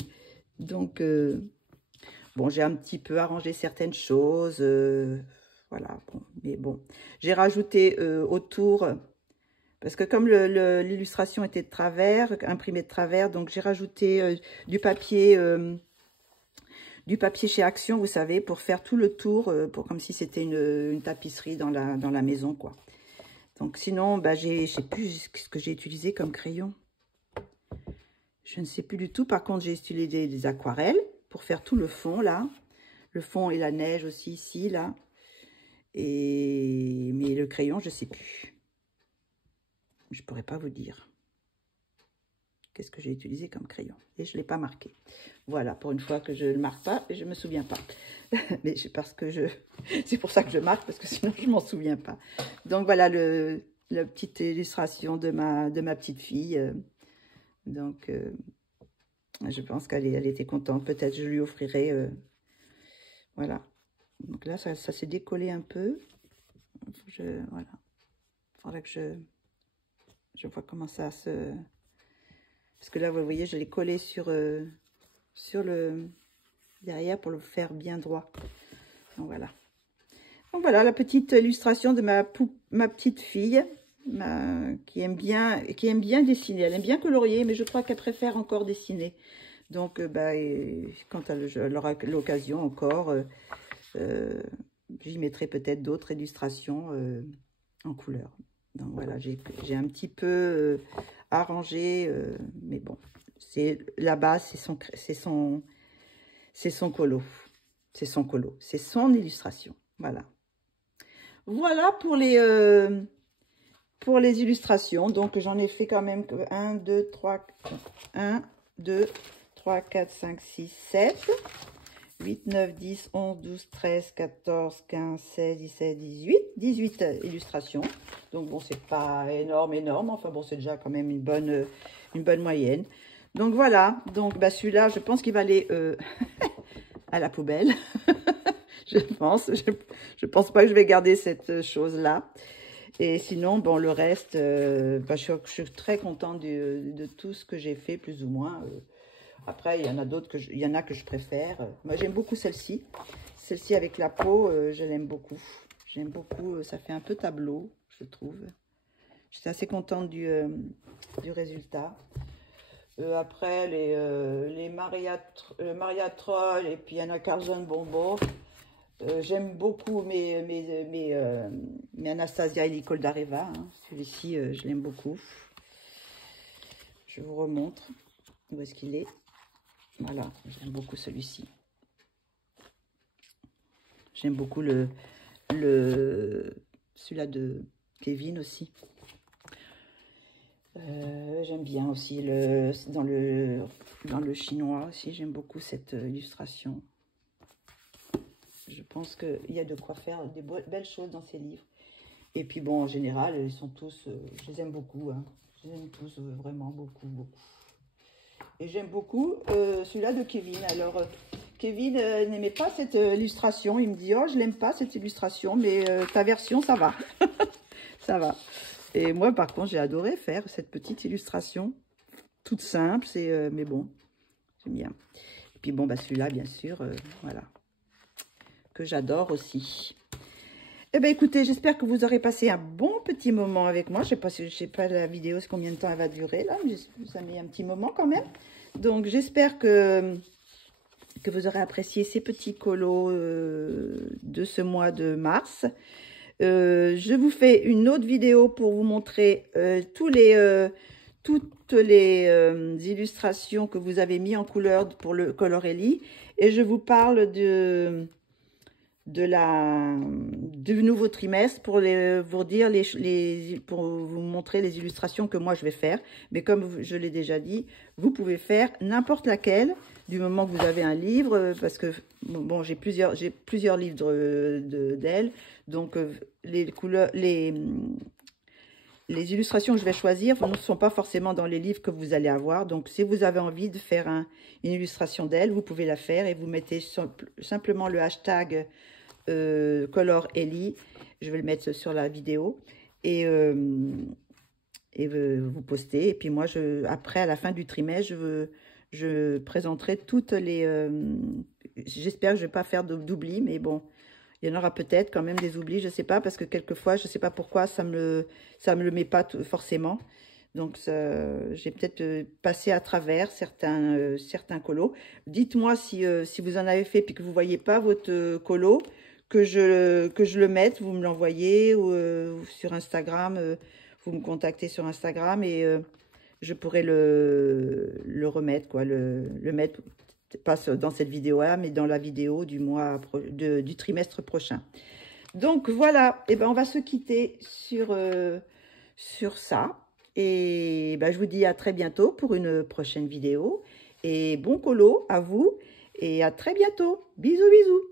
Donc, bon, j'ai un petit peu arrangé certaines choses. Voilà, bon, mais bon. J'ai rajouté autour, parce que comme l'illustration était de travers, imprimée de travers, donc j'ai rajouté du papier chez Action, vous savez, pour faire tout le tour, comme si c'était une tapisserie dans la maison, quoi. Donc sinon, bah, je sais plus ce que j'ai utilisé comme crayon. Je ne sais plus du tout. Par contre, j'ai utilisé des aquarelles pour faire tout le fond, là. Le fond et la neige aussi, ici, là. Mais le crayon, je ne sais plus. Je ne pourrais pas vous dire. Qu'est-ce que j'ai utilisé comme crayon? Et je ne l'ai pas marqué. Voilà, pour une fois que je ne le marque pas, et je ne me souviens pas. Mais c'est pour ça que je marque, parce que sinon je ne m'en souviens pas. Donc voilà la petite illustration de ma petite fille. Donc je pense qu'elle était contente. Peut-être je lui offrirai. Voilà. Donc là, ça s'est décollé un peu. Voilà. Il faudrait que je vois comment ça se... Parce que là, vous voyez, je l'ai collé sur le derrière pour le faire bien droit. Donc voilà. Donc voilà la petite illustration de ma petite fille qui aime bien dessiner. Elle aime bien colorier, mais je crois qu'elle préfère encore dessiner. Donc, quand elle aura l'occasion encore, j'y mettrai peut-être d'autres illustrations en couleur. Donc voilà, j'ai un petit peu arrangé, mais bon, la base, c'est son colo. C'est son colo, c'est son illustration. Voilà. Voilà pour les illustrations. Donc j'en ai fait quand même 1, 2, 3, 4, 5, 6, 7, 8, 9, 10, 11, 12, 13, 14, 15, 16, 17, 18 illustrations. Donc bon, c'est pas énorme, enfin bon, c'est déjà quand même une bonne moyenne. Donc voilà, donc celui-là, je pense qu'il va aller à la poubelle. Je pense pas que je vais garder cette chose-là. Et sinon, bon, le reste, je suis très contente de tout ce que j'ai fait, plus ou moins. Après, il y en a d'autres il y en a que je préfère. Moi, j'aime beaucoup celle-ci. Celle-ci avec la peau, je l'aime beaucoup. J'aime beaucoup, ça fait un peu tableau, je trouve. J'étais assez contente du résultat. Après, les Maria Troll et puis Anna Carlson Bonbon. J'aime beaucoup mes Anastasia et Nicole Dareva. Hein. Celui-ci, je l'aime beaucoup. Je vous remontre où est-ce qu'il est. Voilà, j'aime beaucoup celui-ci. J'aime beaucoup celui-là de Kevin aussi. J'aime bien aussi dans le chinois aussi. J'aime beaucoup cette illustration. Je pense qu'il y a de quoi faire des belles choses dans ces livres. Et puis bon, en général, ils sont tous, je les aime beaucoup. Hein. Je les aime tous vraiment beaucoup, beaucoup. Et j'aime beaucoup celui-là de Kevin. Alors, Kevin n'aimait pas cette illustration. Il me dit, oh, je l'aime pas cette illustration, mais ta version, ça va. Ça va. Et moi, par contre, j'ai adoré faire cette petite illustration. Toute simple, mais bon, j'aime bien. Et puis bon, bah, celui-là, bien sûr, voilà. Que j'adore aussi. Eh bien, écoutez, j'espère que vous aurez passé un bon petit moment avec moi. Je ne sais pas la vidéo, combien de temps elle va durer, là. Mais ça met un petit moment quand même. Donc, j'espère que vous aurez apprécié ces petits colos de ce mois de mars. Je vous fais une autre vidéo pour vous montrer toutes les illustrations que vous avez mis en couleur pour le Colorelli. Et je vous parle du nouveau trimestre pour vous montrer les illustrations que moi je vais faire. Mais comme je l'ai déjà dit, vous pouvez faire n'importe laquelle du moment que vous avez un livre, parce que bon, j'ai plusieurs livres d'elle, donc les illustrations que je vais choisir ne sont pas forcément dans les livres que vous allez avoir. Donc, si vous avez envie de faire une illustration d'elle, vous pouvez la faire et vous mettez simplement le hashtag Colorelli. Je vais le mettre sur la vidéo et vous postez. Et puis moi, après, à la fin du trimestre, je présenterai toutes les... J'espère que je ne vais pas faire d'oubli, mais bon... Il y en aura peut-être quand même des oublis, je ne sais pas, parce que quelquefois, je ne sais pas pourquoi, ça me le met pas forcément. Donc, j'ai peut-être passé à travers certains colos. Dites-moi si vous en avez fait puis que vous ne voyez pas votre colo, que je le mette, vous me l'envoyez ou sur Instagram, vous me contactez sur Instagram et je pourrai le remettre, quoi, le mettre... pas dans cette vidéo-là, mais dans la vidéo du trimestre prochain. Donc, voilà. Et ben, on va se quitter sur ça. Et ben, je vous dis à très bientôt pour une prochaine vidéo. Et bon colo à vous. Et à très bientôt. Bisous, bisous.